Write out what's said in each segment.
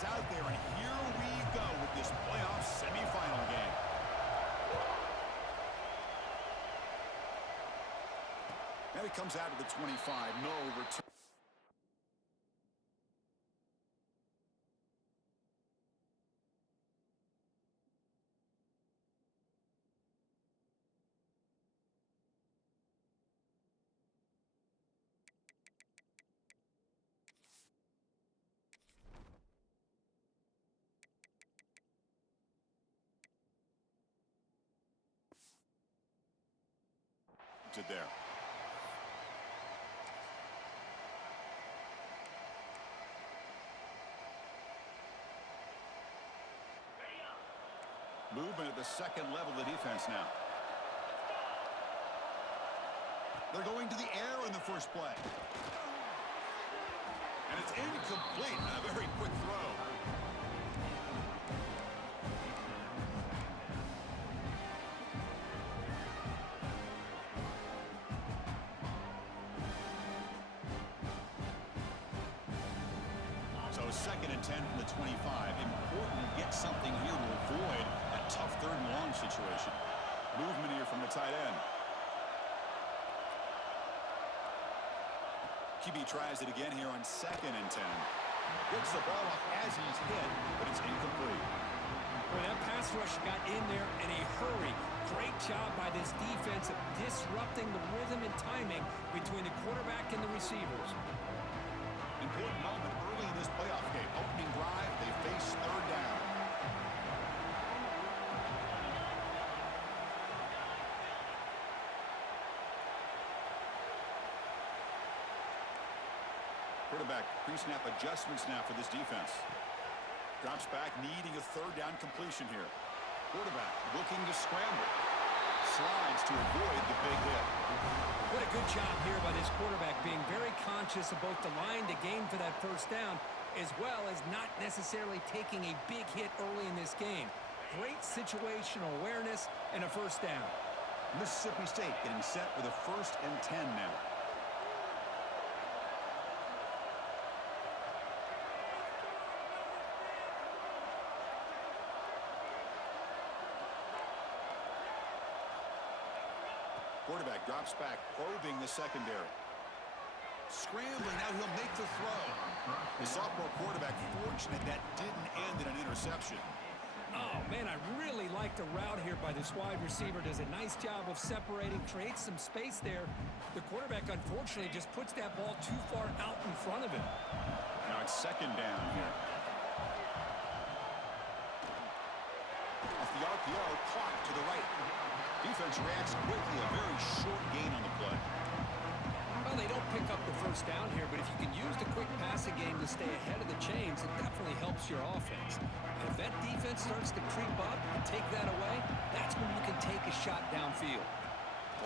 is out there, and here we go with this playoff semifinal game. And it comes out of the 25. No return. To there. Movement at the second level of the defense now. They're going to the air in the first play. And it's incomplete. A very quick throw. So 2nd and 10 from the 25. Important to get something here to avoid that tough 3rd and long situation. Movement here from the tight end. QB tries it again here on 2nd and 10. Gets the ball off as he's hit, but it's incomplete. Boy, that pass rush got in there in a hurry. Great job by this defense of disrupting the rhythm and timing between the quarterback and the receivers. Important moment early in this playoff game. Opening drive, they face 3rd down. Quarterback pre-snap adjustments now for this defense. Drops back, needing a 3rd down completion here. Quarterback looking to scramble. Slides to avoid the big hit. What a good job here by this quarterback, being very conscious of both the line to gain for that 1st down, as well as not necessarily taking a big hit early in this game. Great situational awareness and a 1st down. Mississippi State getting set for the 1st and 10 now. Quarterback drops back, probing the secondary. Scrambling, now he'll make the throw. The sophomore quarterback fortunate that didn't end in an interception. Oh, man, I really like the route here by this wide receiver. Does a nice job of separating, creates some space there. The quarterback, unfortunately, just puts that ball too far out in front of him. Now it's 2nd down here. Off the RPO, clock to the right. Defense reacts quickly, a very short gain on the play. Well, they don't pick up the 1st down here, but if you can use the quick passing game to stay ahead of the chains, it definitely helps your offense. And if that defense starts to creep up and take that away, that's when you can take a shot downfield.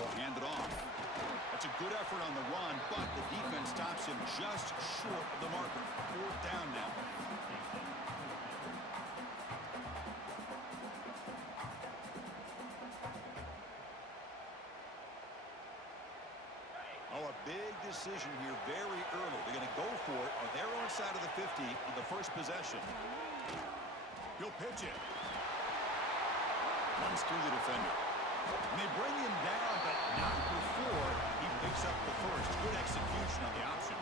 Or hand it off. That's a good effort on the run, but the defense stops him just short of the marker. 4th down now. Oh, a big decision here very early. They're going to go for it on their own side of the 50 on the 1st possession. He'll pitch it. Runs through the defender. And they bring him down, but not before he picks up the 1st. Good execution on the option.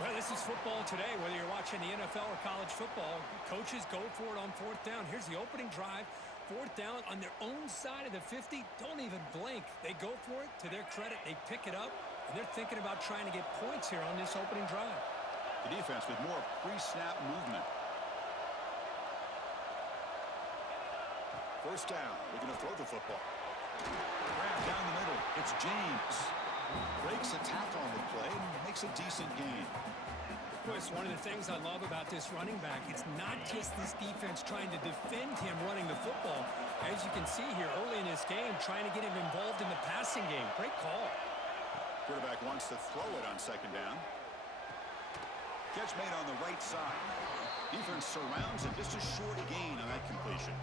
Well, this is football today, whether you're watching the NFL or college football. Coaches go for it on 4th down. Here's the opening drive. 4th down on their own side of the 50. Don't even blink. They go for it. To their credit, they pick it up, and they're thinking about trying to get points here on this opening drive. The defense with more pre-snap movement. 1st down. They're going to throw the football. Grab down the middle. It's James. Breaks a tackle on the play and makes a decent gain. Chris, one of the things I love about this running back, it's not just this defense trying to defend him running the football. As you can see here early in this game, trying to get him involved in the passing game. Great call. Quarterback wants to throw it on 2nd down. Catch made on the right side. Defense surrounds him. Just a short gain on that completion.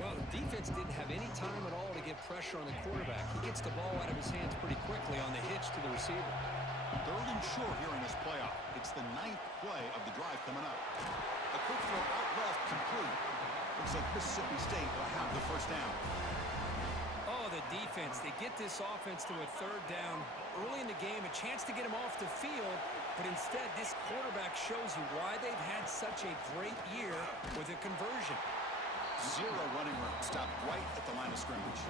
Well, the defense didn't have any time at all to get pressure on the quarterback. He gets the ball out of his hands pretty quickly on the hitch to the receiver. 3rd and unsure here in this playoff. It's the 9th play of the drive coming up. A quick throw out left, complete. Looks like Mississippi State will have the first down. Oh, the defense. They get this offense to a 3rd down early in the game, a chance to get them off the field, but instead this quarterback shows you why they've had such a great year with a conversion. 0 running room. Stopped right at the line of scrimmage.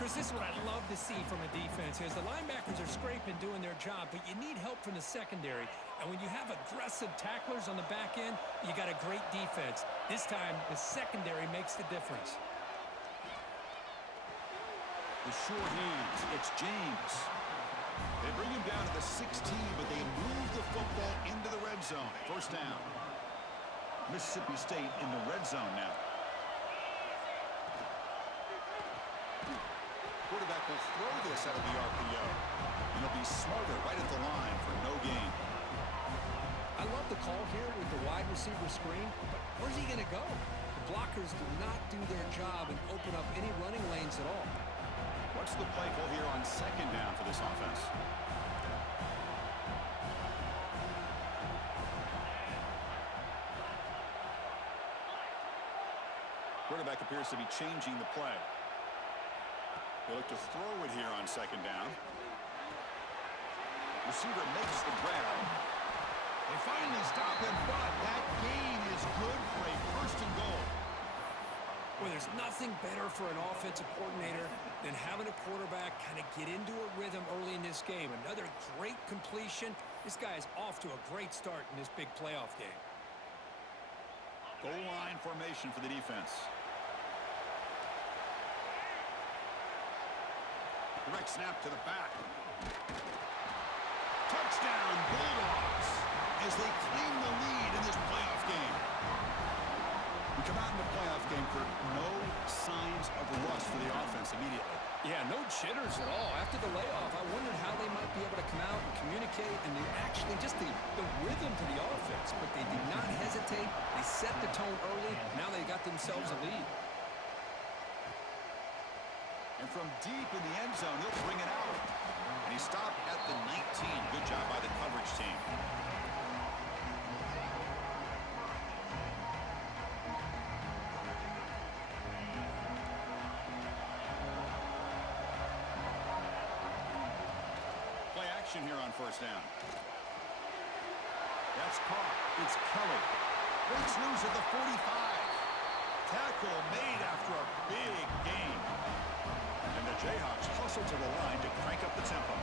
Chris, this is what I love to see from a defense is the linebackers are scraping, doing their job, but you need help from the secondary. And when you have aggressive tacklers on the back end, you got a great defense. This time, the secondary makes the difference. The short hands. It's James. They bring him down to the 16, but they move the football into the red zone. First down. Mississippi State in the red zone now. Quarterback will throw this out of the RPO. And he'll be smarter right at the line for no gain. I love the call here with the wide receiver screen, but where's he going to go? The blockers do not do their job and open up any running lanes at all. What's the play call here on 2nd down for this offense? Quarterback appears to be changing the play. They look to throw it here on 2nd down. Receiver makes the grab. They finally stop him, but that gain is good for a 1st and goal. Well, there's nothing better for an offensive coordinator than having a quarterback kind of get into a rhythm early in this game. Another great completion. This guy is off to a great start in this big playoff game. Goal line formation for the defense. Direct snap to the back. Touchdown, Bulldogs, as they claim the lead in this playoff game. We come out in the playoff game, Kurt, no signs of rust for the offense immediately. Yeah, no jitters at all. After the layoff, I wondered how they might be able to come out and communicate and they actually just the rhythm to the offense. But they did not hesitate. They set the tone early. Now they got themselves a lead. And from deep in the end zone, he'll bring it out. And he stopped at the 19. Good job by the coverage team. Play action here on 1st down. That's caught. It's Kelly. Breaks loose at the 45. Tackle made after a big gain. And the Jayhawks hustle to the line to crank up the tempo.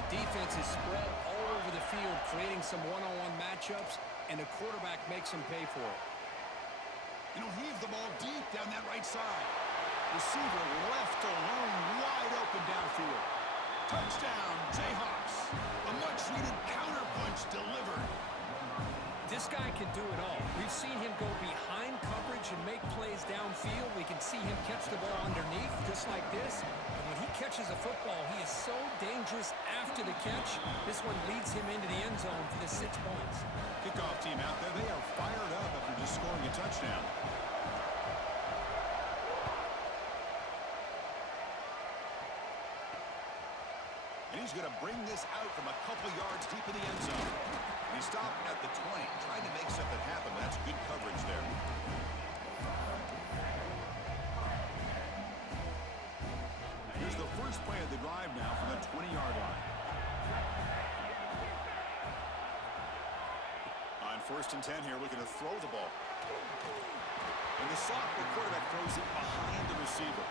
The defense is spread all over the field, creating some one-on-one matchups, and the quarterback makes them pay for it. And he'll heave the ball deep down that right side. Receiver left alone, wide open downfield. Touchdown, Jayhawks. A much-needed counterpunch delivered. This guy can do it all. We've seen him go behind coverage and make plays downfield. We can see him catch the ball underneath, just like this. And when he catches a football, he is so dangerous after the catch. This one leads him into the end zone for the 6 points. Kickoff team out there, they are fired up after just scoring a touchdown. And he's going to bring this out from a couple yards deep in the end zone. And he stopped at the 20, trying to make something happen, but that's good coverage there. Here's the first play of the drive now from the 20-yard line. On 1st and 10 here, looking to throw the ball. And the sophomore quarterback throws it behind the receiver.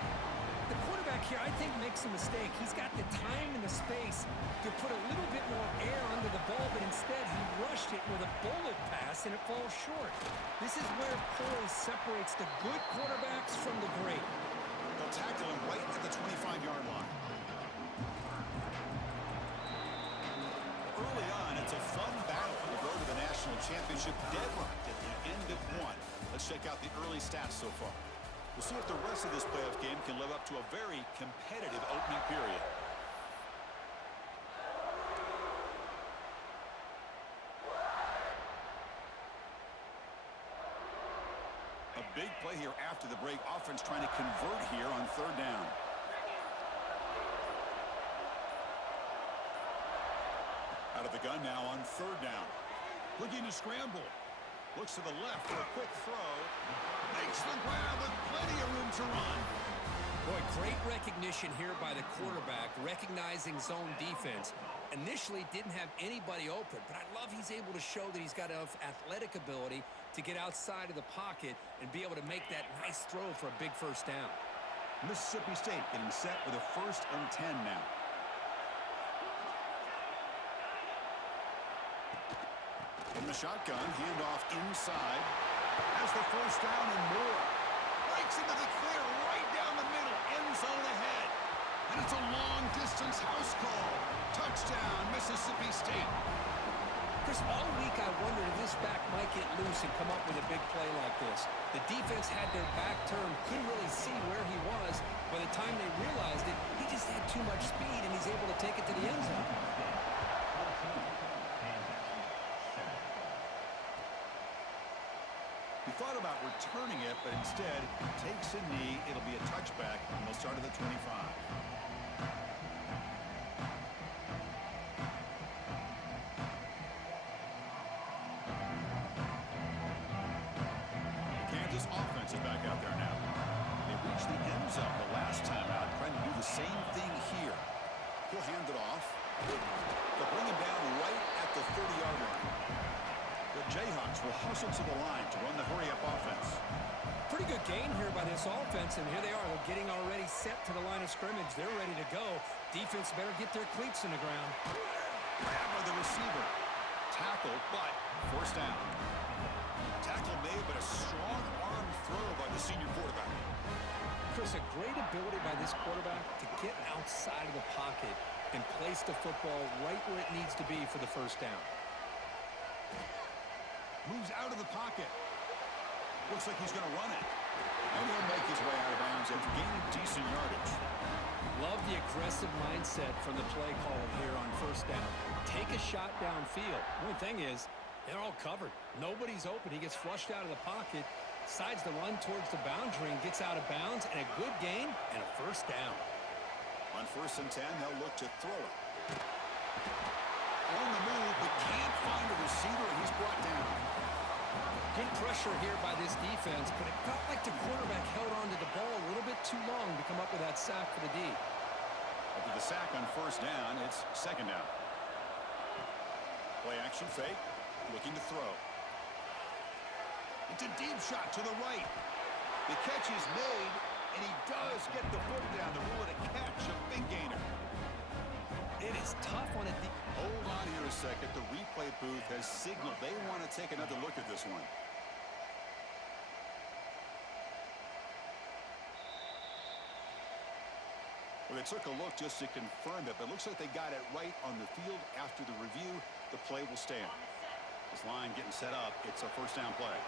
The quarterback here, I think, makes a mistake. He's got the time and the space to put a little bit more air under the ball, but instead he rushed it with a bullet pass, and it falls short. This is where poise separates the good quarterbacks from the great. They'll tackle him right at the 25-yard line. Early on, it's a fun battle to go to the national championship deadlocked at the end of one. Let's check out the early stats so far. We'll see if the rest of this playoff game can live up to a very competitive opening period. A big play here after the break. Offense trying to convert here on 3rd down. Out of the gun now on third down. Looking to scramble. Looks to the left for a quick throw. Makes the grab with plenty of room to run. Boy, great recognition here by the quarterback, recognizing zone defense. Initially didn't have anybody open, but I love he's able to show that he's got enough athletic ability to get outside of the pocket and be able to make that nice throw for a big first down. Mississippi State getting set with a 1st and 10 now. In the shotgun, handoff inside. Has the first down and more. Breaks into the clear right down the middle. End zone ahead. And it's a long-distance house call. Touchdown, Mississippi State. Chris, all week I wondered if this back might get loose and come up with a big play like this. The defense had their back turned, couldn't really see where he was. By the time they realized it, he just had too much speed, and he's able to take it to the end zone. He thought about returning it, but instead takes a knee. It'll be a touchback, and they'll start at the 25. Kansas offense is back out there now. They reached the end zone the last time out, trying to do the same thing here. He'll hand it off. They'll bring him down right at the 30-yard line. The Jayhawks will hustle to the line to run the hurry-up offense. Pretty good gain here by this offense, and here they are. They're getting already set to the line of scrimmage. They're ready to go. Defense better get their cleats in the ground. Grab by the receiver. Tackle, but first down. Tackle made, but a strong arm throw by the senior quarterback. Chris, a great ability by this quarterback to get outside of the pocket and place the football right where it needs to be for the first down. Moves out of the pocket. Looks like he's going to run it. And he'll make his way out of bounds after gaining decent yardage. Love the aggressive mindset from the play caller here on first down. Take a shot downfield. One thing is, they're all covered. Nobody's open. He gets flushed out of the pocket, decides to run towards the boundary and gets out of bounds, and a good gain and a first down. On 1st and 10, they'll look to throw it. On the move, but can't find a receiver, and he's brought down. Good pressure here by this defense, but it felt like the quarterback held on to the ball a little bit too long to come up with that sack for the D. After the sack on first down, it's second down. Play action fake, looking to throw. It's a deep shot to the right. The catch is made, and he does get the foot down to rule it a catch, a big gainer. It is tough on a deep. Hold on here a second. The replay booth has signaled they want to take another look at this one. Well, they took a look just to confirm it, but it looks like they got it right on the field. After the review, the play will stand. This line getting set up. It's a first down play.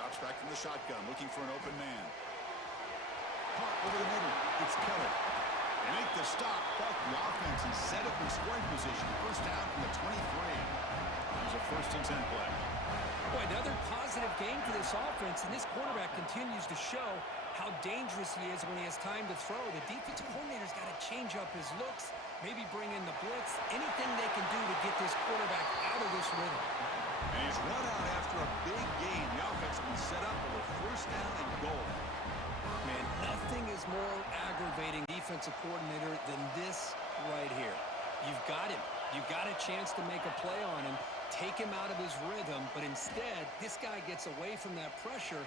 Drops back from the shotgun, looking for an open man. Caught over the middle. It's Keller. They make the stop, but the offense is set up in scoring position. First down from the 23. There's a 1st and 10 play. Boy, another positive game for this offense, and this quarterback continues to show how dangerous he is when he has time to throw. The defensive coordinator's got to change up his looks, maybe bring in the blitz, anything they can do to get this quarterback out of this rhythm. And he's run out after a big gain. The offense will be set up with a first down and goal. Man, nothing is more aggravating defensive coordinator than this right here. You've got him. You've got a chance to make a play on him, take him out of his rhythm, but instead, this guy gets away from that pressure.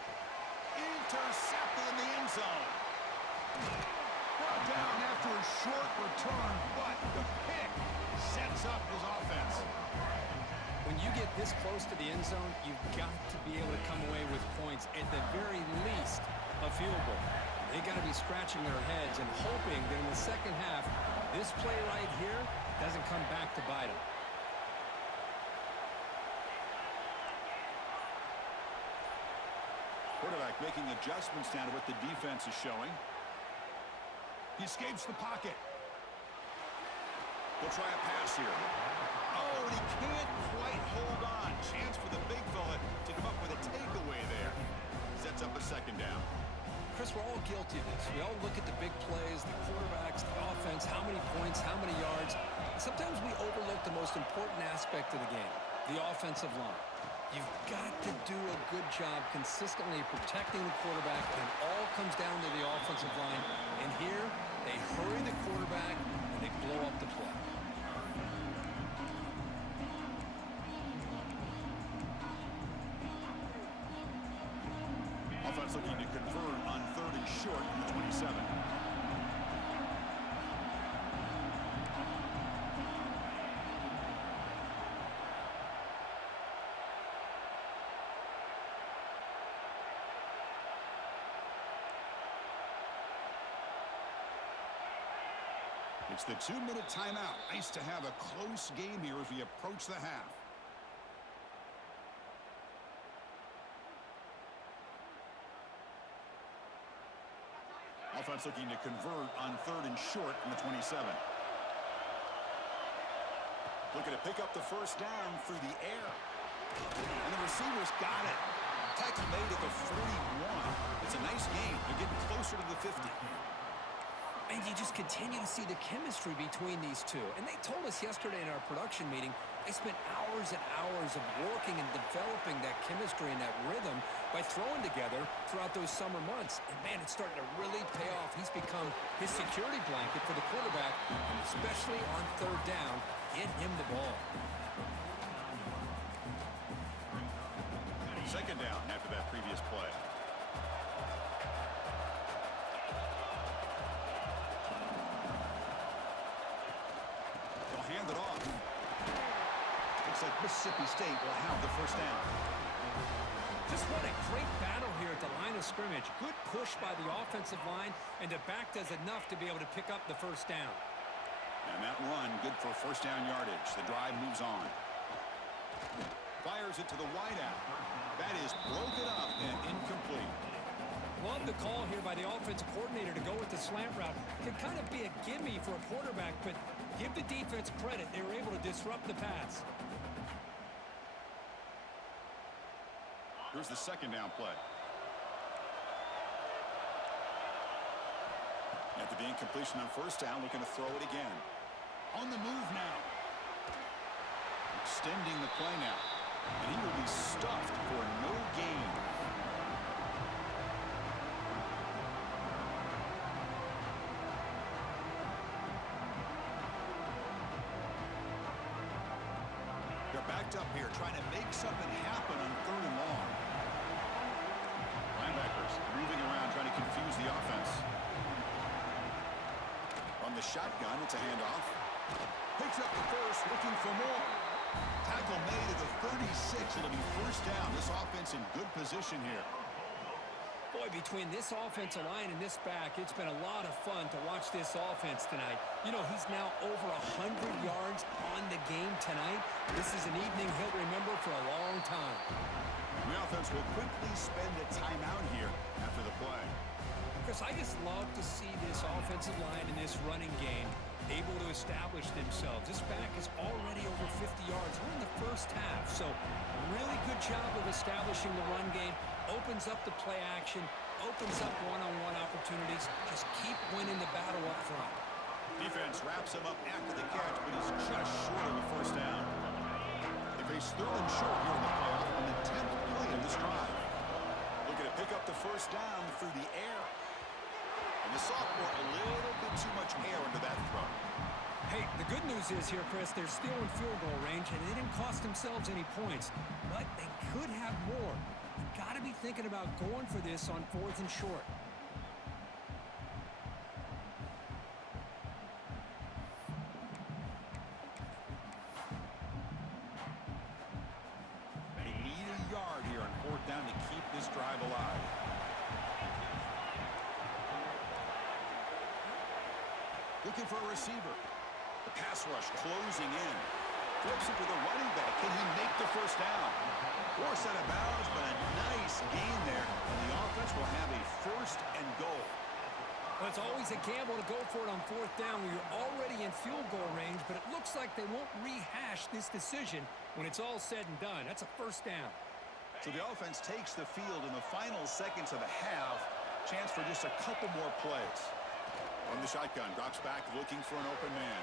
Intercepted in the end zone. Brought down after a short return, but the pick sets up his offense. When you get this close to the end zone, you've got to be able to come away with points, at the very least, a field goal. They got to be scratching their heads and hoping that in the second half, this play right here doesn't come back to bite them. Quarterback making adjustments now to what the defense is showing. He escapes the pocket. He'll try a pass here. Oh, and he can't quite hold on. Chance for the big fella to come up with a takeaway there. Sets up a second down. Chris, we're all guilty of this. We all look at the big plays, the quarterbacks, the offense, how many points, how many yards. Sometimes we overlook the most important aspect of the game, the offensive line. You've got to do a good job consistently protecting the quarterback, and it all comes down to the offensive line. And here, they hurry the quarterback, and they blow up the play. Offense looking to convert on 3rd and short from the 27. It's the 2-minute timeout. Nice to have a close game here as we approach the half. Offense looking to convert on 3rd and short from the 27. Looking to pick up the first down through the air. And the receivers got it. Tackle made at the 41. It's a nice game. They're getting closer to the 50. And you just continue to see the chemistry between these two. And they told us yesterday in our production meeting, they spent hours and hours of working and developing that chemistry and that rhythm by throwing together throughout those summer months. And, man, it's starting to really pay off. He's become his security blanket for the quarterback, and especially on 3rd down, get him the ball. 2nd down after that previous play. Hand it off. Looks like Mississippi State will have the first down. Just what a great battle here at the line of scrimmage. Good push by the offensive line, and the back does enough to be able to pick up the first down. And that run, good for first down yardage. The drive moves on. Fires it to the wideout. That is broken up and incomplete. Love the call here by the offensive coordinator to go with the slant route. Could kind of be a gimme for a quarterback, but give the defense credit. They were able to disrupt the pass. Here's the 2nd down play. After the incompletion on first down, looking to throw it again. On the move now. Extending the play now. And he will be stuffed for no gain. Backed up here, trying to make something happen on 3rd and long. Linebackers moving around, trying to confuse the offense. From the shotgun, it's a handoff. Picks up the first, looking for more. Tackle made at the 36. It'll be first down. This offense in good position here. Boy, between this offensive line and this back, it's been a lot of fun to watch this offense tonight. You know, he's now over 100 yards on the game tonight. This is an evening he'll remember for a long time. The offense will quickly spend a timeout here after the play. Chris, I just love to see this offensive line in this running game able to establish themselves. This back is already over 50 yards. We're in the first half, so really good job of establishing the run game. Opens up the play action, opens up one-on-one opportunities. Just keep winning the battle up front. Defense wraps him up after the catch, but he's just short of the first down. They face 3rd and short here in the playoff on the 10th play of this drive. Looking to pick up the first down through the air. And the sophomore, a little bit too much air into that throw. Hey, the good news is here, Chris, they're still in field goal range, and they didn't cost themselves any points. But they could have more. You've got to be thinking about going for this on 4th and short. They need a yard here on 4th down to keep this drive alive. Looking for a receiver. The pass rush closing in. Flips it to the running back. Can he make the first down? Forced out of bounds, but a nice gain there. And the offense will have a 1st and goal. Well, it's always a gamble to go for it on 4th down when you're already in field goal range, but it looks like they won't rehash this decision when it's all said and done. That's a first down. So the offense takes the field in the final seconds of the half. Chance for just a couple more plays. From the shotgun, drops back looking for an open man.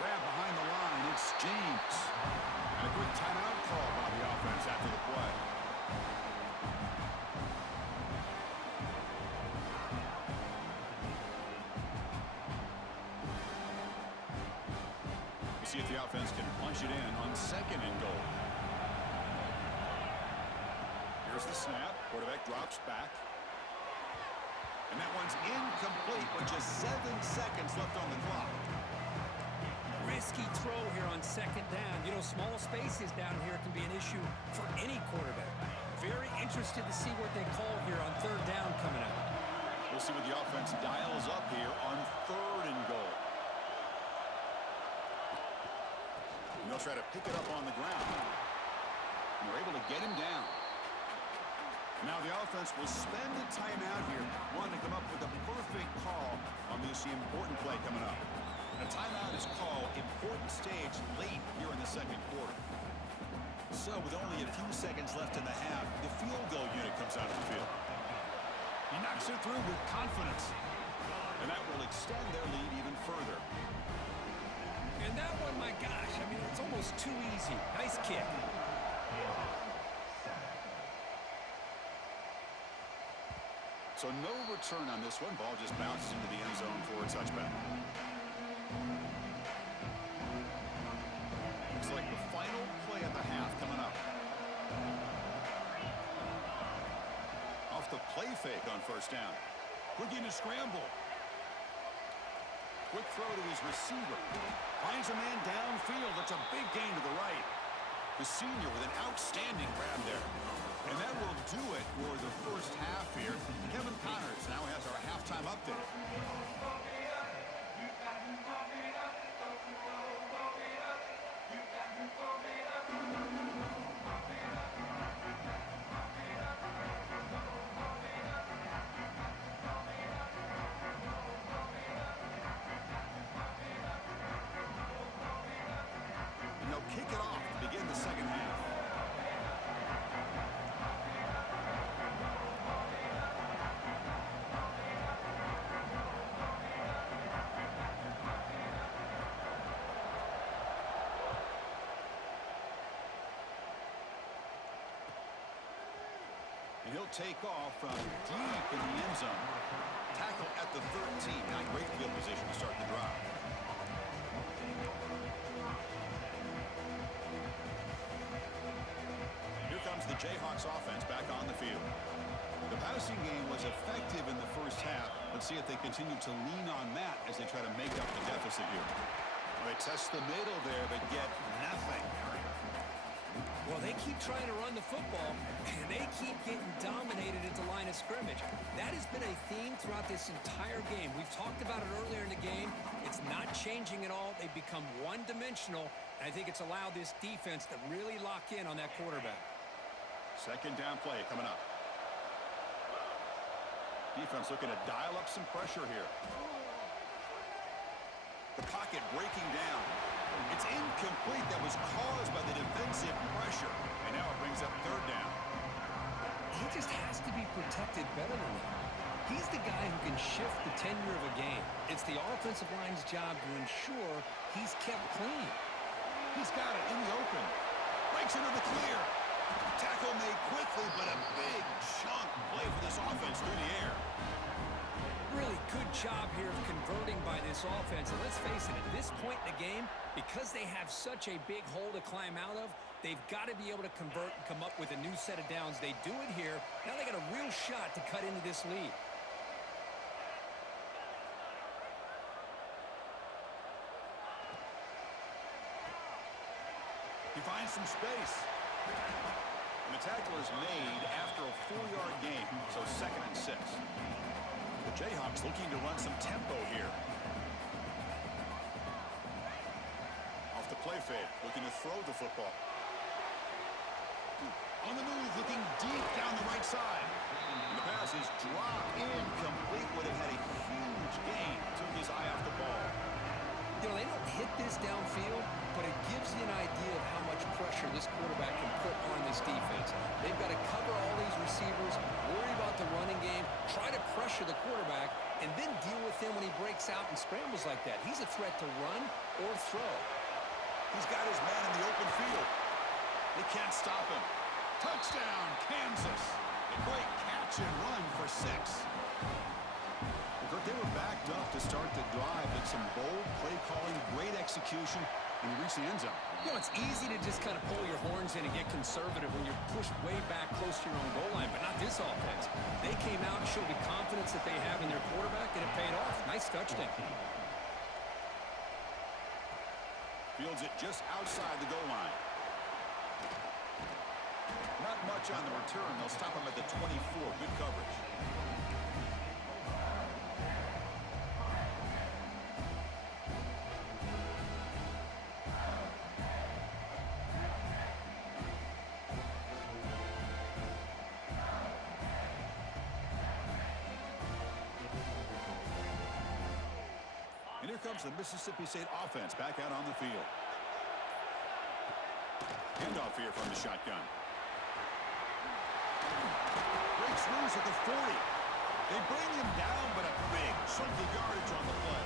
Grab behind the line, it's James. And a quick timeout call by the offense after the play. We'll see if the offense can punch it in on 2nd and goal. Here's the snap. Quarterback drops back. And that one's incomplete with just 7 seconds left on the clock. Risky throw here on 2nd down. You know, small spaces down here can be an issue for any quarterback. Very interested to see what they call here on 3rd down coming up. We'll see what the offense dials up here on 3rd and goal. And they'll try to pick it up on the ground. And they're able to get him down. Now the offense will spend a timeout here, wanting to come up with a perfect call on this important play coming up. And a timeout is called important stage late here in the 2nd quarter. So with only a few seconds left in the half, the field goal unit comes out of the field. He knocks it through with confidence. And that will extend their lead even further. And that one, my gosh, I mean, it's almost too easy. Nice kick. So no return on this one. Ball just bounces into the end zone for a touchback. Looks like the final play of the half coming up. Off the play fake on 1st down. Looking to scramble. Quick throw to his receiver. Finds a man downfield. That's a big gain to the right. The senior with an outstanding grab there. And that will do it for the 1st half here. Kevin Connors now has our halftime update. And they'll kick it off to begin the 2nd half. And he'll take off from deep in the end zone. Tackle at the 13. Not great field position to start the drive. Here comes the Jayhawks offense back on the field. The passing game was effective in the 1st half. Let's see if they continue to lean on that as they try to make up the deficit here. Well, they test the middle there, but get nothing. Well, they keep trying to run the football, and they keep getting dominated at the line of scrimmage. That has been a theme throughout this entire game. We've talked about it earlier in the game. It's not changing at all. They've become one-dimensional, and I think it's allowed this defense to really lock in on that quarterback. 2nd down play coming up. Defense looking to dial up some pressure here. The pocket breaking down. It's incomplete. That was caused by the defensive pressure. And now it brings up 3rd down. He just has to be protected better than that. He's the guy who can shift the tenure of a game. It's the offensive line's job to ensure he's kept clean. He's got it in the open. Breaks into the clear. Tackle made quickly, but a big chunk play for this offense through the air. Really good job here of converting by this offense. And let's face it, at this point in the game, because they have such a big hole to climb out of, they've got to be able to convert and come up with a new set of downs. They do it here. Now they got a real shot to cut into this lead. He finds some space. And the tackle is made after a 4-yard gain, so 2nd and 6. The Jayhawks looking to run some tempo here. Off the play fake, looking to throw the football. On the move, looking deep down the right side. And the pass is dropped incomplete. Would have had a huge gain. Took his eye off the ball. You know, they don't hit this this downfield, but it gives you an idea of how much pressure this quarterback can put on this defense. They've got to cover all these receivers, worry about the running game, try to pressure the quarterback, and then deal with him when he breaks out and scrambles like that. He's a threat to run or throw. He's got his man in the open field. They can't stop him. Touchdown, Kansas. A great catch and run for 6. They were backed up to start the drive, but some bold play calling, great execution, and he reached the end zone. You know, it's easy to just kind of pull your horns in and get conservative when you're pushed way back close to your own goal line, but not this offense. They came out and showed the confidence that they have in their quarterback, and it paid off. Nice touchdown. Fields it just outside the goal line. Not much on the return. They'll stop him at the 24. Good coverage. And here comes the Mississippi State offense back out on the field. Handoff here from the shotgun. Breaks loose at the 40. They bring him down, but a big chunk of yardage on the play.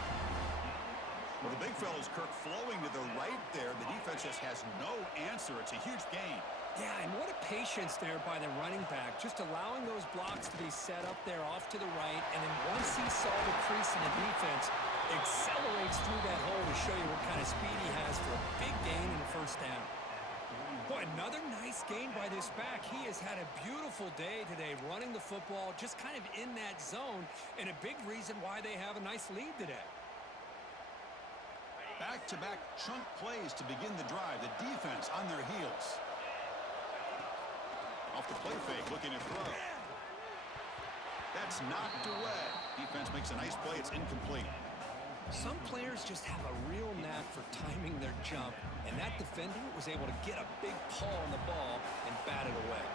Well, the big fella's Kirk flowing to the right there. The defense just has no answer. It's a huge gain. Yeah, and what a patience there by the running back, just allowing those blocks to be set up there off to the right, and then once he saw the crease in the defense, accelerates through that hole to show you what kind of speed he has for a big gain and a first down. Boy, another nice gain by this back. He has had a beautiful day today running the football, just kind of in that zone, and a big reason why they have a nice lead today. Back-to-back chunk plays to begin the drive. The defense on their heels. Off the play fake, looking to throw. That's knocked away. Defense makes a nice play. It's incomplete. Some players just have a real knack for timing their jump, and that defender was able to get a big paw on the ball and bat it away.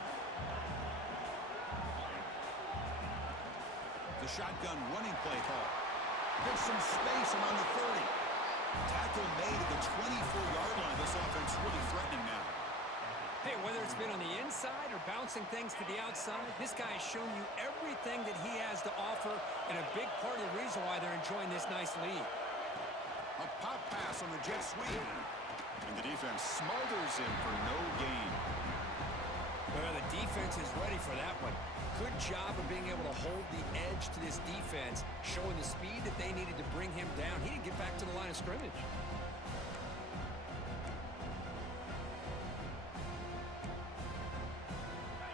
The shotgun running play call. There's some space around the 30. Tackle made at the 24-yard line. This offense really threatening now. Hey, whether it's been on the inside or bouncing things to the outside, this guy has shown you everything that he has to offer, and a big part of the reason why they're enjoying this nice lead. A pop pass on the jet sweep. And the defense smothers him for no gain. Well, the defense is ready for that one. Good job of being able to hold the edge to this defense, showing the speed that they needed to bring him down. He didn't get back to the line of scrimmage.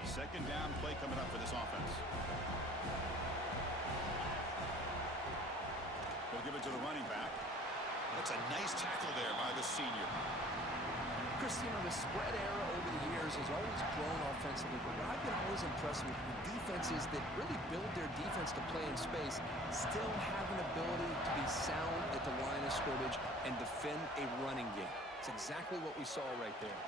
Second down play coming up for this offense. They'll give it to the running back. That's a nice tackle there by the senior. Cristiano, the spread era over the years has always grown offensively, but what I've been always impressed with defenses that really build their defense to play in space still have an ability to be sound at the line of scrimmage and defend a running game. It's exactly what we saw right there.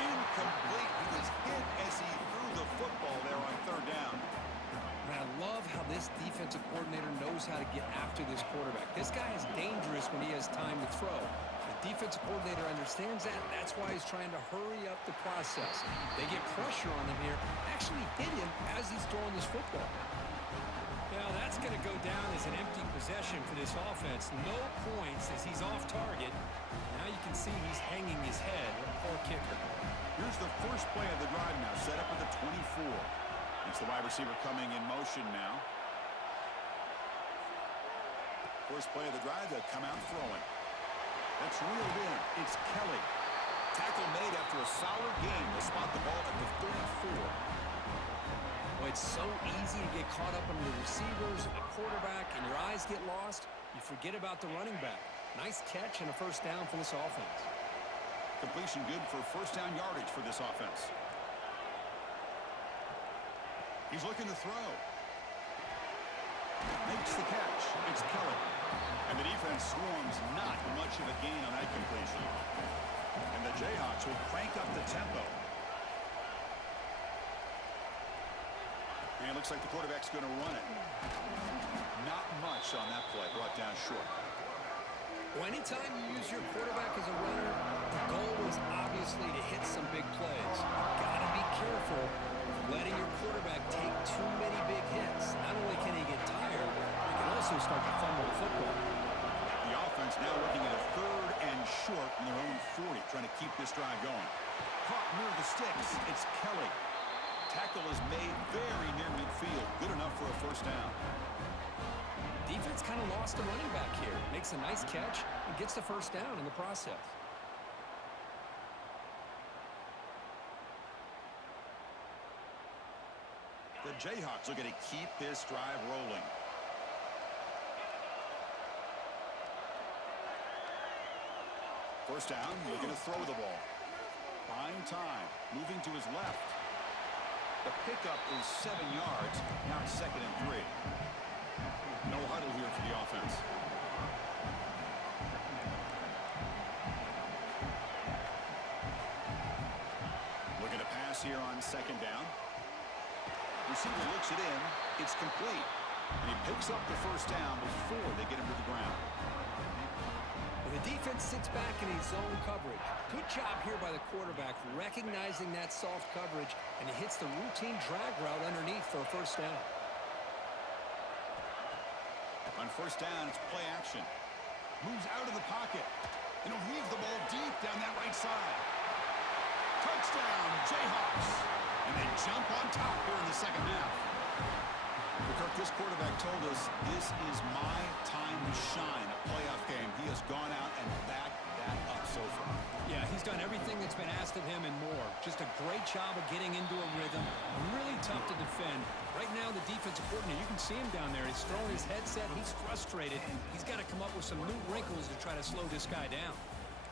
Incomplete. He was hit as he threw the football there on third down. And I love how this defensive coordinator knows how to get after this quarterback. This guy is dangerous when he has time to throw. The defensive coordinator understands that. That's why he's trying to hurry up the process. They get pressure on him here, actually hit him as he's throwing this football. Now that's going to go down as an empty possession for this offense. No points as he's off target. Now you can see he's hanging his head. What a poor kicker. Here's the first play of the drive now, set up at the 24. It's the wide receiver coming in motion now. First play of the drive, they'll come out throwing. That's reeled in. It's Kelly. Tackle made after a solid gain. They'll spot the ball at the 34. Well, it's so easy to get caught up on the receivers and the quarterback, and your eyes get lost. You forget about the running back. Nice catch and a first down for this offense. Completion good for first down yardage for this offense. He's looking to throw. Makes the catch. It's Kelly. And the defense swarms not much of a gain on that completion. And the Jayhawks will crank up the tempo. And it looks like the quarterback's going to run it. Not much on that play. Brought down short. Well, anytime you use your quarterback as a runner, the goal is obviously to hit some big plays. You've got to be careful of letting your quarterback take too many big hits. Not only can he get tired, he can also start to fumble the football. The offense now looking at a 3rd and short from their own 40, trying to keep this drive going. Caught near the sticks. It's Kelly. Tackle is made very near midfield. Good enough for a first down. Defense kind of lost a running back here. Makes a nice catch and gets the first down in the process. The Jayhawks looking to keep this drive rolling. First down, looking to throw the ball. Buying time, moving to his left. The pickup is 7 yards. Now it's 2nd and 3. No huddle here for the offense. Looking to pass here on 2nd down. Receiver looks it in. It's complete. And he picks up the first down before they get him to the ground. The defense sits back in his zone coverage. Good job here by the quarterback, recognizing that soft coverage, and he hits the routine drag route underneath for a first down. On first down, it's play action. Moves out of the pocket. And he'll heave the ball deep down that right side. Touchdown, Jayhawks. And they jump on top here in the second half. Kirk, this quarterback told us this is my time to shine, a playoff game. He has gone out and backed that up so far. Yeah, he's done everything that's been asked of him and more. Just a great job of getting into a rhythm. Really tough to defend. Right now, the defensive coordinator, you can see him down there. He's throwing his headset. He's frustrated. He's got to come up with some new wrinkles to try to slow this guy down.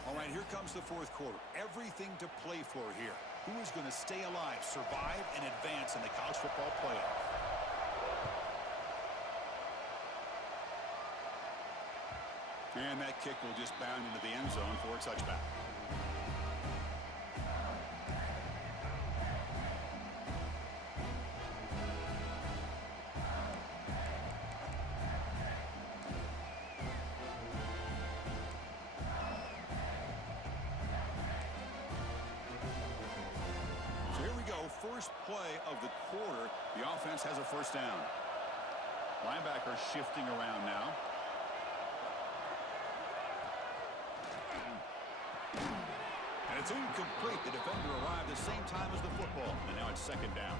All right, here comes the 4th quarter. Everything to play for here. Who is going to stay alive, survive, and advance in the college football playoff? And that kick will just bound into the end zone for a touchback. So here we go. First play of the quarter. The offense has a first down. Linebacker shifting around now. It's incomplete. The defender arrived at the same time as the football. And now it's 2nd down.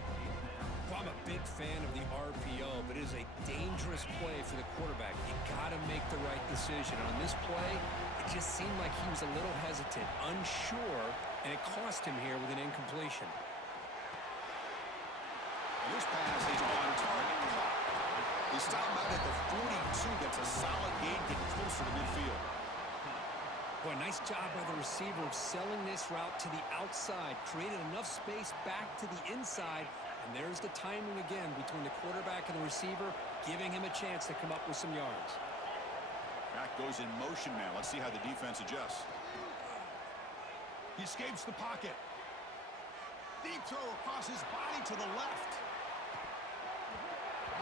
Well, I'm a big fan of the RPO, but it is a dangerous play for the quarterback. You got to make the right decision. On this play, it just seemed like he was a little hesitant, unsure, and it cost him here with an incompletion. And this pass is on target. He stopped out at the 42. That's a solid gain, getting closer to midfield. Boy, nice job by the receiver of selling this route to the outside. Created enough space back to the inside. And there's the timing again between the quarterback and the receiver, giving him a chance to come up with some yards. Back goes in motion now. Let's see how the defense adjusts. He escapes the pocket. Deep throw across his body to the left.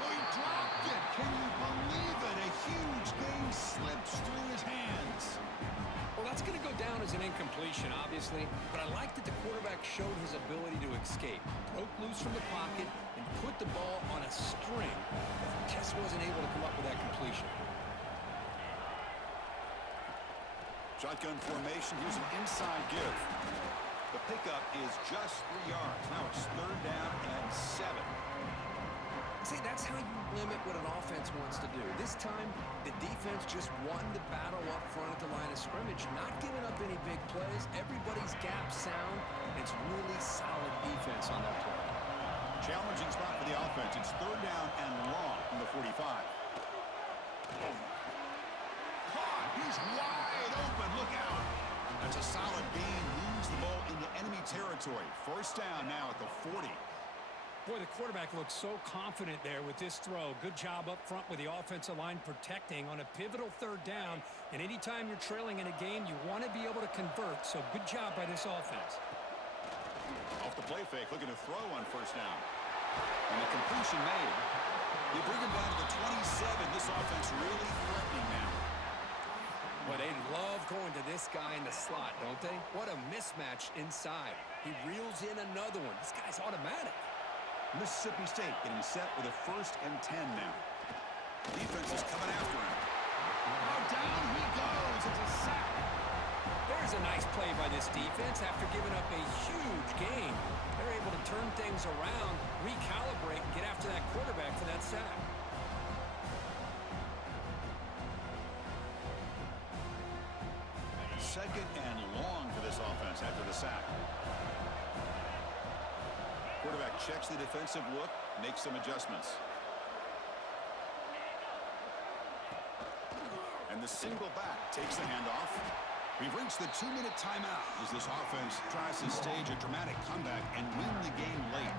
Oh, he dropped it. Can you believe it? A huge gain slips through his hands. Well, that's going to go down as an incompletion, obviously, but I like that the quarterback showed his ability to escape. Broke loose from the pocket and put the ball on a string, but just wasn't able to come up with that completion. Shotgun formation. Here's an inside give. The pickup is just 3 yards. Now it's 3rd down and 7. See, that's how you limit what an offense wants to do. This time, the defense just won the battle up front at the line of scrimmage, not giving up any big plays. Everybody's gap sound. It's really solid defense on that play. Challenging spot for the offense. It's 3rd down and long from the 45. Caught. He's wide open. Look out. That's a solid gain. Moves the ball into enemy territory. First down now at the 40. Boy, the quarterback looks so confident there with this throw. Good job up front with the offensive line protecting on a pivotal 3rd down. And anytime you're trailing in a game, you want to be able to convert. So good job by this offense. Off the play fake, looking to throw on first down. And the completion made. They bring him down to the 27. This offense really threatening now. Well, they love going to this guy in the slot, don't they? What a mismatch inside. He reels in another one. This guy's automatic. Mississippi State getting set with a 1st and 10 now. Defense is coming after him. Oh, down he goes. It's a sack. There's a nice play by this defense after giving up a huge gain. They're able to turn things around, recalibrate, and get after that quarterback for that sack. 2nd and long for this offense after the sack. Quarterback checks the defensive look, makes some adjustments. And the single back takes the handoff. We've reached the 2-minute timeout as this offense tries to stage a dramatic comeback and win the game late.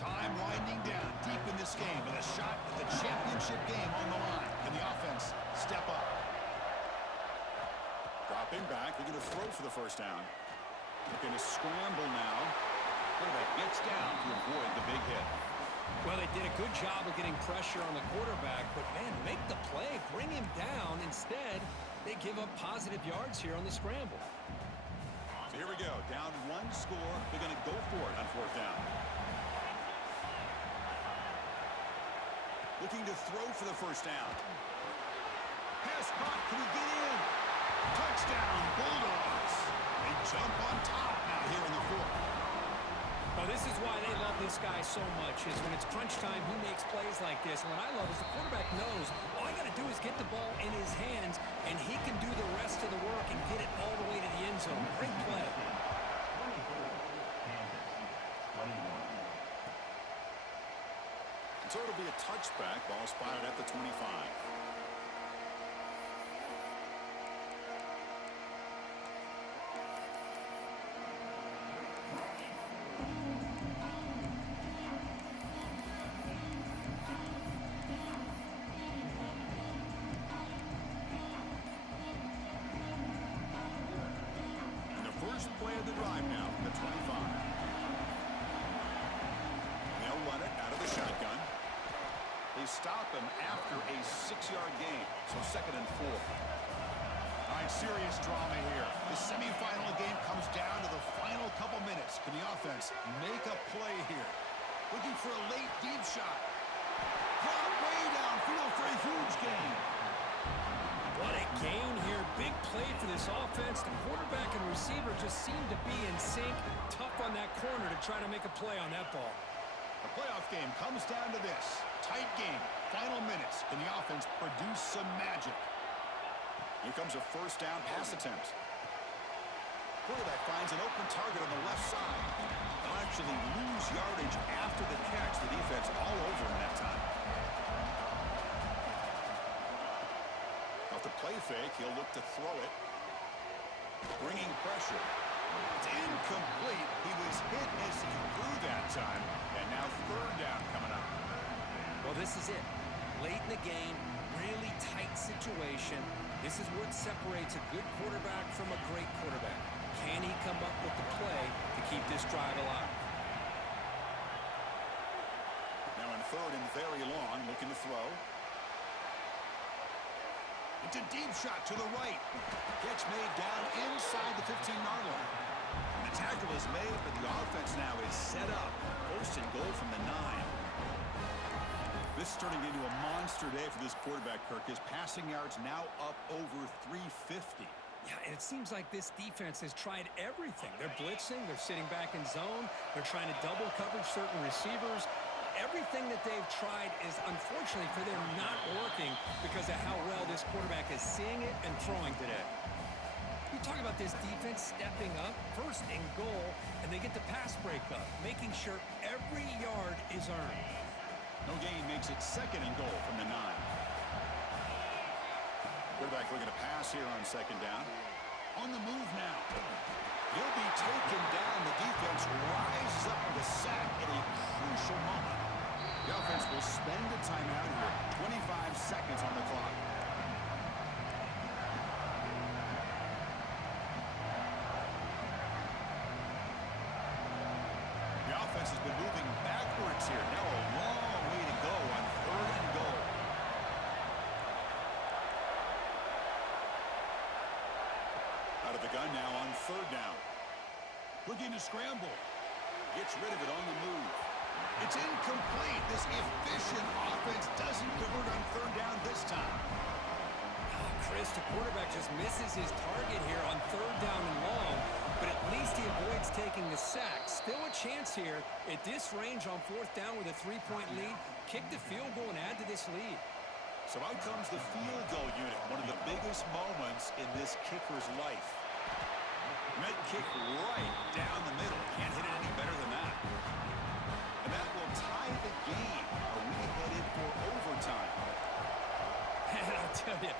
Time winding down deep in this game with a shot at the championship game on the line. Can the offense step up? Dropping back, they're going to throw for the 1st down. Looking to scramble now. Quarterback gets down to avoid the big hit. Well, they did a good job of getting pressure on the quarterback, but, man, make the play, bring him down. Instead, they give up positive yards here on the scramble. So here we go. Down 1 score. They're going to go for it on 4th down. Looking to throw for the 1st down. Pass caught. Can he get in? Touchdown, Bulldogs. They jump on top now here in the 4th. Well, this is why they love this guy so much, is when it's crunch time, he makes plays like this. And what I love is the quarterback knows all I got to do is get the ball in his hands, and he can do the rest of the work and get it all the way to the end zone. Great play. So it'll be a touchback. Ball spotted at the 25. And the first play of the drive now from the 25. They'll run it out of the shotgun. They stop him after a 6-yard gain, so 2nd and 4. All right, serious drama here. The semifinal game comes down to the final couple minutes. Can the offense make a play here? Looking for a late deep shot. Caught way downfield for a huge gain. What a gain here. Big play for this offense. The quarterback and receiver just seem to be in sync. Tough on that corner to try to make a play on that ball. The playoff game comes down to this. Tight game. Final minutes. Can the offense produce some magic? Here comes a 1st down pass attempt. Quarterback finds an open target on the left side. They'll actually lose yardage after the catch. The defense all over him that time. Off the play fake, he'll look to throw it. Bringing pressure. It's incomplete. He was hit as he threw that time. And now 3rd down coming up. Well, this is it. Late in the game, really tight situation. This is what separates a good quarterback from a great quarterback. Can he come up with the play to keep this drive alive? Now in 3rd and very long, looking to throw. It's a deep shot to the right. Catch made down inside the 15-yard line. And the tackle is made, but the offense now is set up. 1st and goal from the 9. This is turning into a monster day for this quarterback, Kirk. His passing yards now up over 350. Yeah, and it seems like this defense has tried everything. They're blitzing. They're sitting back in zone. They're trying to double coverage certain receivers. Everything that they've tried is, unfortunately for them, not working because of how well this quarterback is seeing it and throwing today. You talk about this defense stepping up, 1st and goal, and they get the pass breakup, making sure every yard is earned. No gain makes it 2nd and goal from the 9. Quarterback looking to pass here on 2nd down. On the move now. He'll be taken down. The defense rises up with a sack at a crucial moment. The offense will spend a timeout here. 25 seconds on the clock. The offense has been moving backwards here. Now a long way to go on 3rd and goal. Out of the gun now on 3rd down. Looking to scramble. Gets rid of it on the move. It's incomplete. This efficient offense doesn't convert on 3rd down this time. Chris, the quarterback just misses his target here on 3rd down and long, but at least he avoids taking the sack. Still a chance here at this range on 4th down with a 3-point lead. Kick the field goal and add to this lead. So out comes the field goal unit, one of the biggest moments in this kicker's life. Meant kick right down the middle. Can't hit it any better than that. And that will tie the game. Are we headed for overtime? And I'll tell you,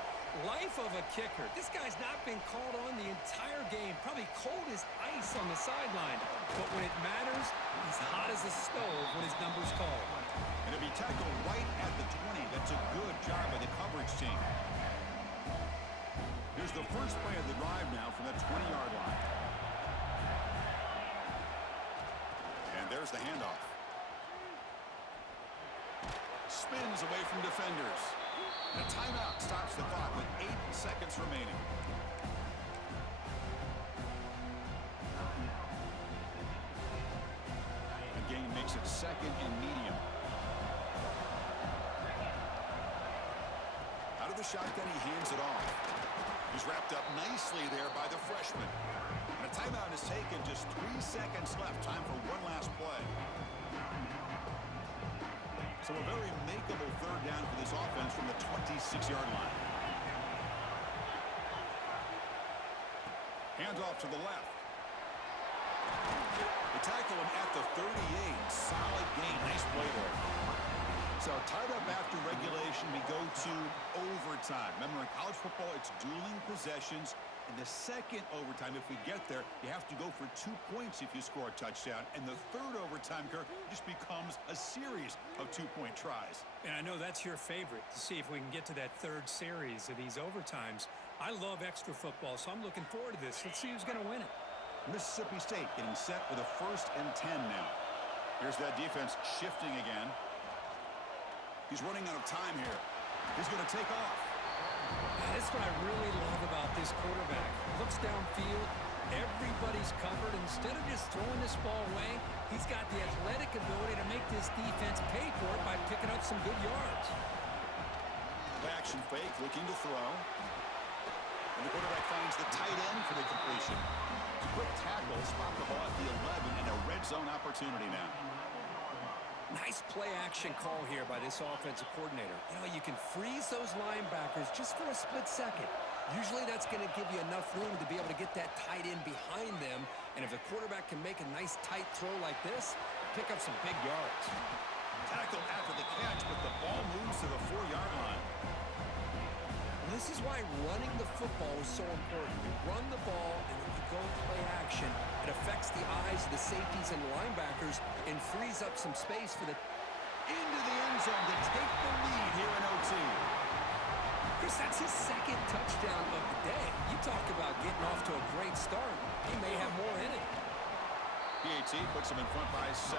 life of a kicker. This guy's not been called on the entire game. Probably cold as ice on the sideline. But when it matters, he's hot as a stove when his number's called. And to be tackled right at the 20, that's a good job by the coverage team. Here's the first play of the drive now from the 20-yard line. And there's the handoff. Spins away from defenders. A timeout stops the clock with 8 seconds remaining. The game makes it 2nd and medium. Out of the shotgun, he hands it off. He's wrapped up nicely there by the freshman. And a timeout is taken. Just 3 seconds left. Time for one last play. So a very makeable 3rd down for this offense from the 26-yard line. Handoff to the left. They tackle him at the 38. Solid gain. Nice play there. So tied up after regulation, we go to overtime. Remember, in college football, it's dueling possessions. In the second overtime, if we get there, you have to go for 2 points if you score a touchdown. And the 3rd overtime, Kirk, just becomes a series of 2-point tries. And I know that's your favorite, to see if we can get to that 3rd series of these overtimes. I love extra football, so I'm looking forward to this. Let's see who's going to win it. Mississippi State getting set with a 1st and 10 now. Here's that defense shifting again. He's running out of time here. He's going to take off. That's what I really love about this quarterback. Looks downfield, everybody's covered. Instead of just throwing this ball away, he's got the athletic ability to make this defense pay for it by picking up some good yards. Action fake, looking to throw. And the quarterback finds the tight end for the completion. Quick tackle, spot the ball at the 11, and a red zone opportunity now. Nice play-action call here by this offensive coordinator. You know, you can freeze those linebackers just for a split second. Usually that's going to give you enough room to be able to get that tight end behind them. And if the quarterback can make a nice tight throw like this, pick up some big yards. Tackle after the catch, but the ball moves to the 4-yard line. This is why running the football is so important. You run the ball, and when you go play action, it affects the eyes of the safeties and linebackers and frees up some space for the into the end zone to take the lead here in OT. Chris, that's his 2nd touchdown of the day. You talk about getting off to a great start. He may have more in it. PAT puts him in front by 7.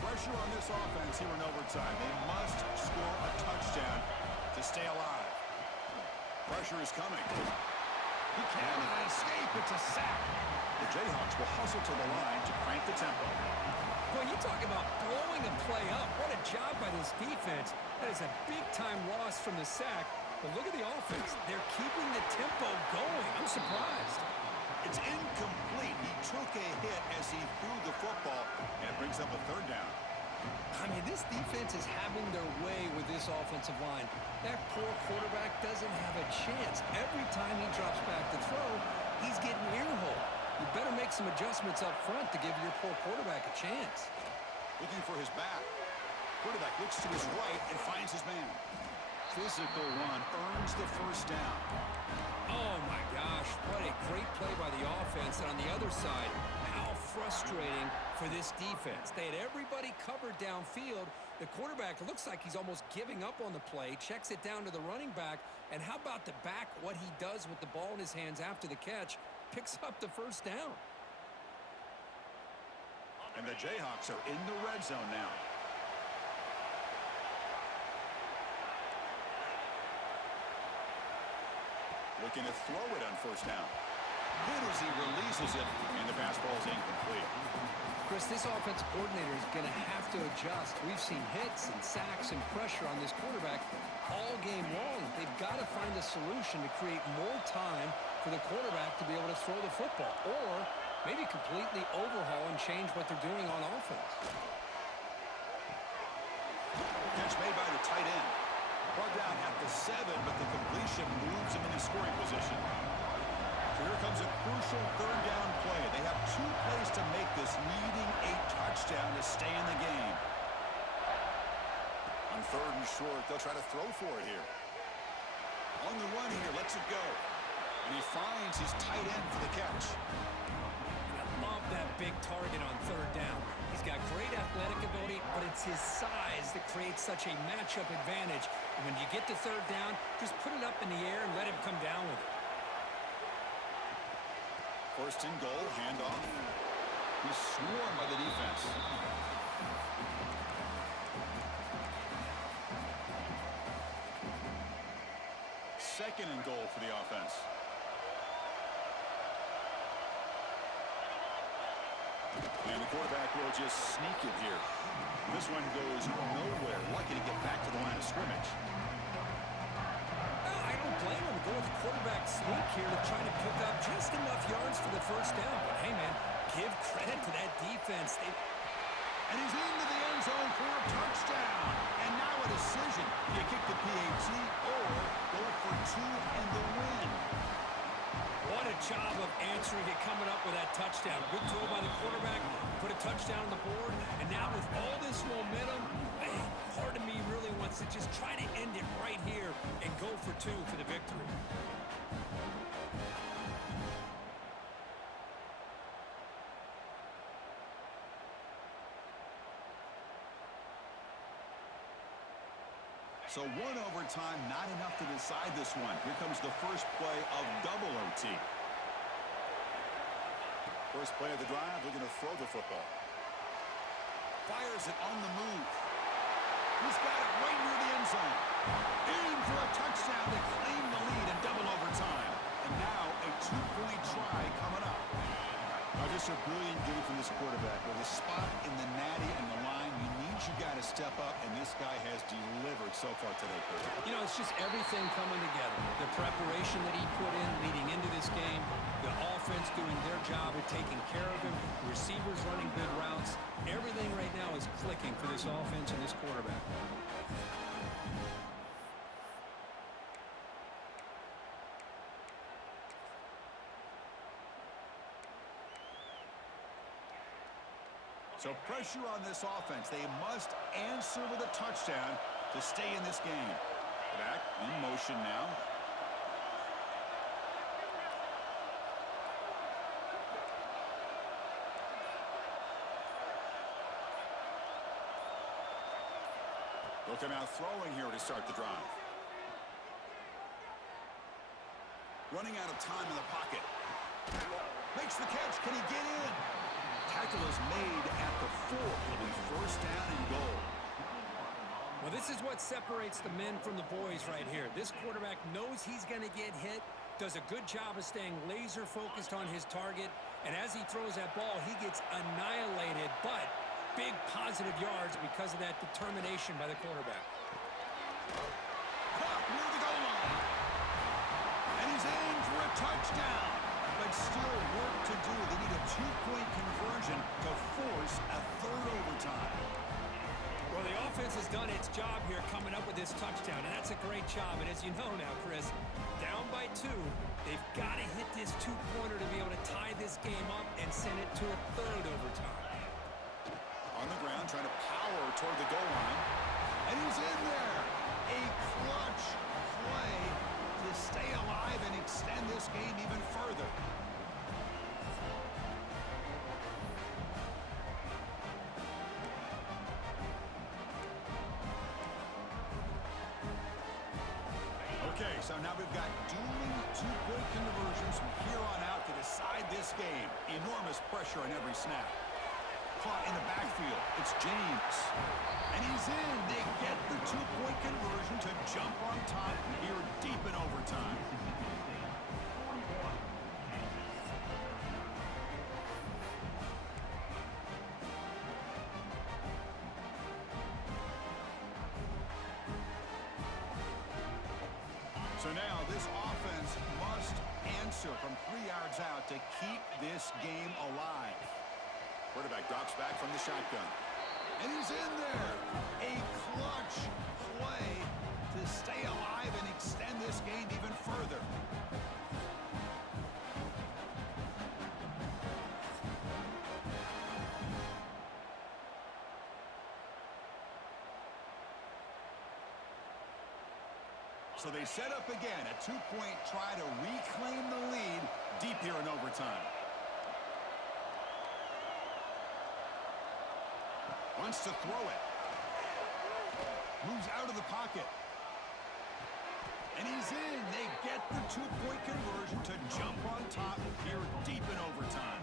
Pressure on this offense here in overtime. They must score a touchdown to stay alive. Pressure is coming. He cannot escape. It's a sack. The Jayhawks will hustle to the line to crank the tempo. Well, you talk about blowing a play up. What a job by this defense. That is a big-time loss from the sack. But look at the offense. They're keeping the tempo going. I'm surprised. It's incomplete. He took a hit as he threw the football, and it brings up a 3rd down. I mean, this defense is having their way with this offensive line. That poor quarterback doesn't have a chance. Every time he drops back to throw, he's getting ear-hole. You better make some adjustments up front to give your poor quarterback a chance. Looking for his back. Quarterback looks to his right and finds his man. Physical run earns the 1st down. Oh, my gosh. What a great play by the offense. And on the other side, how frustrating for this defense. They had everybody covered downfield. The quarterback looks like he's almost giving up on the play, checks it down to the running back, and how about the back, what he does with the ball in his hands after the catch, picks up the first down. And the Jayhawks are in the red zone now. Looking to throw it on first down. Hit as he releases it, and the pass ball is incomplete. Chris, this offensive coordinator is going to have to adjust. We've seen hits and sacks and pressure on this quarterback all game long. They've got to find a solution to create more time for the quarterback to be able to throw the football, or maybe completely overhaul and change what they're doing on offense. Catch made by the tight end. Brought down at the 7, but the completion moves him into scoring position. So here comes a crucial third down play. They have 2 plays to make this, needing a touchdown to stay in the game. On third and short, they'll try to throw for it here. On the run here, lets it go. And he finds his tight end for the catch. I love that big target on third down. He's got great athletic ability, but it's his size that creates such a matchup advantage. And when you get to third down, just put it up in the air and let him come down with it. First and goal, handoff. He's swarmed by the defense. Second and goal for the offense. And the quarterback will just sneak it here. This one goes nowhere. Lucky to get back to the line of scrimmage. I don't blame him to go with the quarterback sneak here to try to pick up just enough yards for the first down. But hey, man, give credit to that defense. And he's into the end zone for a touchdown. And now a decision. You kick the PAT or go for 2 and the win. What a job of answering it, coming up with that touchdown. Good throw by the quarterback, put a touchdown on the board, and now with all this momentum, man, part of me really wants to just try to end it right here and go for 2 for the victory. So 1 overtime, not enough to decide this one. Here comes the first play of double OT. First play of the drive, looking to throw the football. Fires it on the move. He's got it right near the end zone. In for a touchdown to claim the lead in double overtime. And now a 2-point try coming up. Just a brilliant game from this quarterback. With a spot in the natty and the line, you need your guy to step up, and this guy has delivered so far today, Kurt. You know, it's just everything coming together. The preparation that he put in leading into this game, the offense doing their job of taking care of him, receivers running good routes. Everything right now is clicking for this offense and this quarterback. So pressure on this offense. They must answer with a touchdown to stay in this game. Back in motion now. They'll come out throwing here to start the drive. Running out of time in the pocket. Makes the catch. Can he get in? Tackle is made at the 4. It'll be first down and goal. Well, this is what separates the men from the boys right here. This quarterback knows he's going to get hit, does a good job of staying laser focused on his target, and as he throws that ball, he gets annihilated, but big positive yards because of that determination by the quarterback. Caught near the goal line. And he's in for a touchdown. But still work to do. They need a 2-point conversion to force a third overtime. Well, the offense has done its job here coming up with this touchdown, and that's a great job. And as you know now, Chris, down by 2, they've got to hit this 2-pointer to be able to tie this game up and send it to a third overtime. On the ground, trying to power toward the goal line. And he's in there. A clutch play to stay alive and extend this game even further. So now we've got dueling two-point conversions from here on out to decide this game. Enormous pressure on every snap. Caught in the backfield. It's James. And he's in. They get the two-point conversion to jump on top here deep in overtime. So now this offense must answer from 3 yards out to keep this game alive. Quarterback drops back from the shotgun. And he's in there. A clutch play to stay alive and extend this game even further. So they set up again, a two-point try to reclaim the lead deep here in overtime. Wants to throw it. Moves out of the pocket. And he's in. They get the two-point conversion to jump on top here deep in overtime.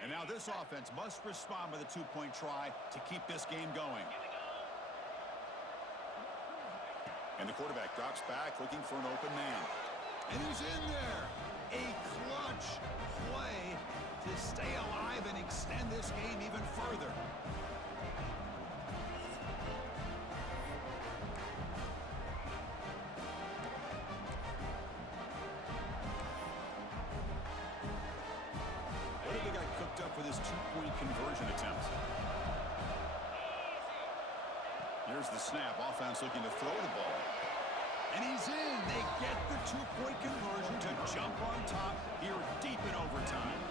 And now this offense must respond with a two-point try to keep this game going. And the quarterback drops back looking for an open man. And he's in there. A clutch play to stay alive and extend this game even further. For this two-point conversion attempt. Here's the snap. Offense looking to throw the ball. And he's in. They get the two-point conversion to jump on top here deep in overtime.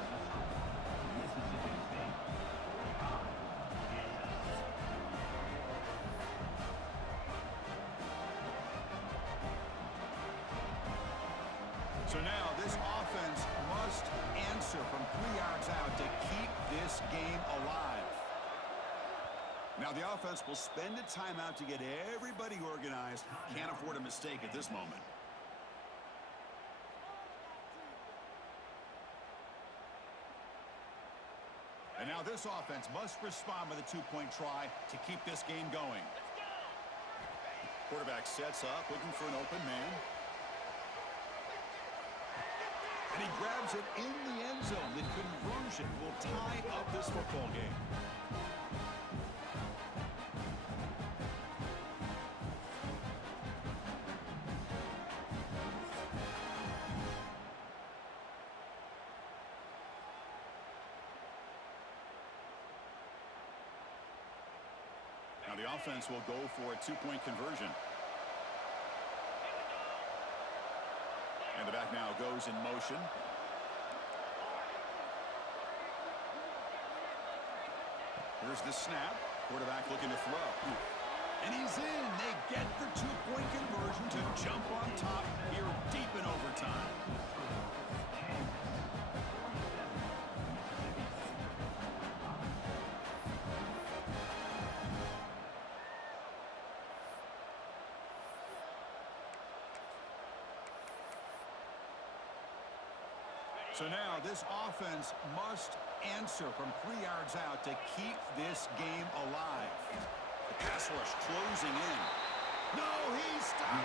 So now this offense must answer from 3 yards out to keep this game alive. Now the offense will spend a timeout to get everybody organized. Can't afford a mistake at this moment. And now this offense must respond with a two-point try to keep this game going. Quarterback sets up, looking for an open man. And he grabs it in the end zone. The conversion will tie up this football game. Now the offense will go for a two-point conversion. And the back now goes in motion. Here's the snap. Quarterback looking to throw. And he's in. They get the two-point conversion to jump on top here deep in overtime. So now this offense must answer from 3 yards out to keep this game alive. The pass rush closing in. No, he stops